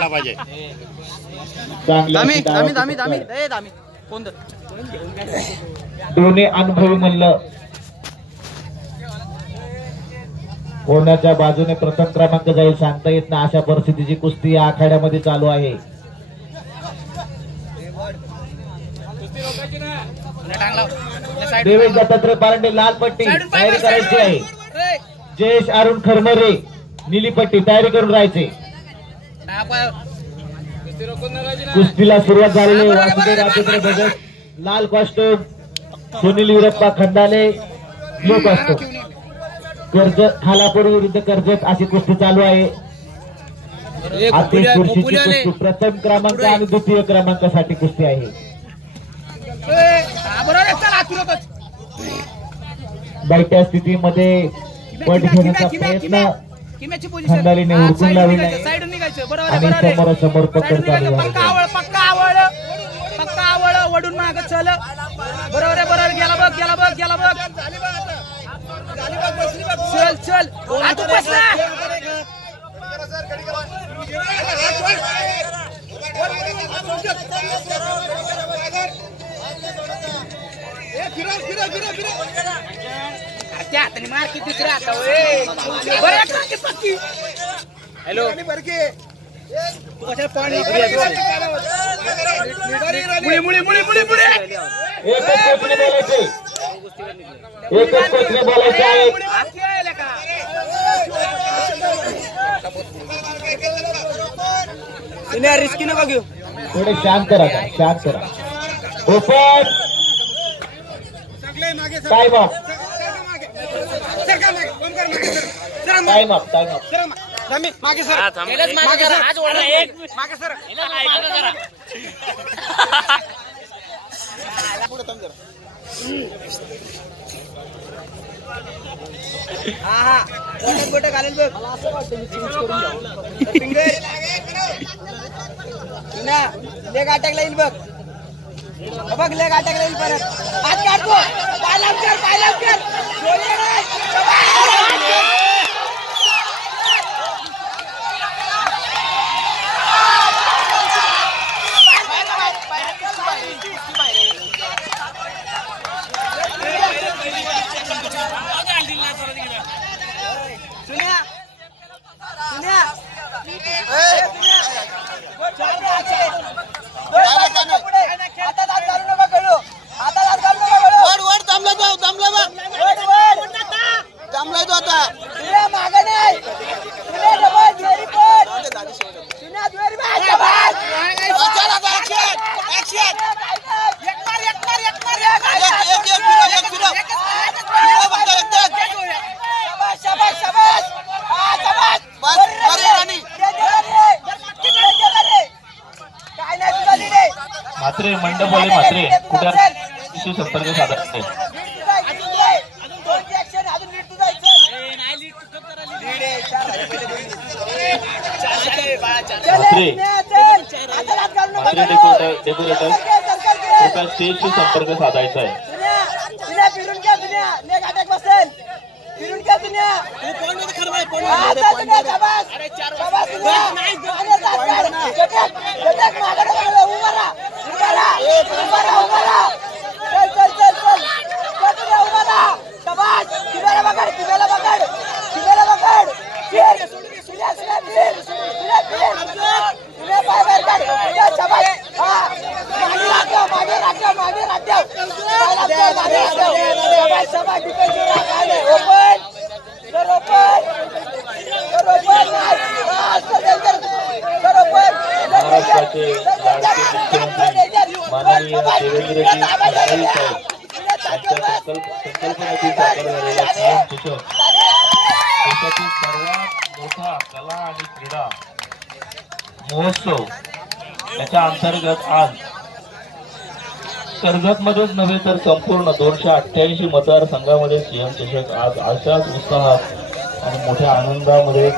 पाहिजे दोन्ही अनुभवी म्हणलं कोणाच्या बाजूने प्रथम क्रमांक जाईल सांगता येत ना अशा परिस्थितीची कुस्ती या आखाड्यामध्ये चालू आहे। देवेश दत्तात्रय पारंडे लाल पट्टी तयारी करायची आहे। जयेश अरुण खरमरे नीली पट्टी तयारी करून राहायचे। कुस्तीला सुरुवात झालेली वासुदेव राजेंद्र भगत लाल costume, Sunil Veerappa Khandale blue costume. Karjat Khalapur विरुद्ध कर्जत अशी कुस्ती चालू आहे। कुस्ती प्रथम क्रमांक आणि द्वितीय क्रमांकासाठी कुस्ती आहे। बैठ्या स्थितीमध्ये पट घेण्याचा प्रयत्न खंडालीने उरकून लावला आणि समोरासमोर पकड चालू आहे। पक्का आवळ वडून माग चल बरोबर आहे बरोबर गेला बघ चल चल तू बसला त्या हाताने मार किती दुसऱ्या आता हॅलो पाणी मुळे एकच कोचने बोलायचे आहे। रिस्की नका घेऊ थोडे शांत राहा ओपन टाइम ऑफ मागे सर आज मागे सर हा बोट घालेल बघ मला असं वाटतं मी चेंज करून घ्यावं फिंगर ना लेग अटॅक येईल बघ लेग अटॅक येईल परत हात काढतो पाय लाव कर मात्रे मंडपवाले मात्रे कुठे संपर्क साधायचे डेकोरेटर कृपया स्टेजशी संपर्क साधायचा आहे। महाराष्ट्राचे लाडके मुख्यमंत्री माननीय देवेंद्रजी फडणवीस साहेब यांच्या संकल्पनेतून साकार झालेला पीएम चषक देशातील सर्वात मोठा कला आणि क्रीडा महोत्सव याच्या अंतर्गत आज कर्जतमध्येच नव्हे तर संपूर्ण 288 मतदारसंघामध्ये सीएम चषक आज अशाच उत्साहात आणि मोठ्या आनंदामध्ये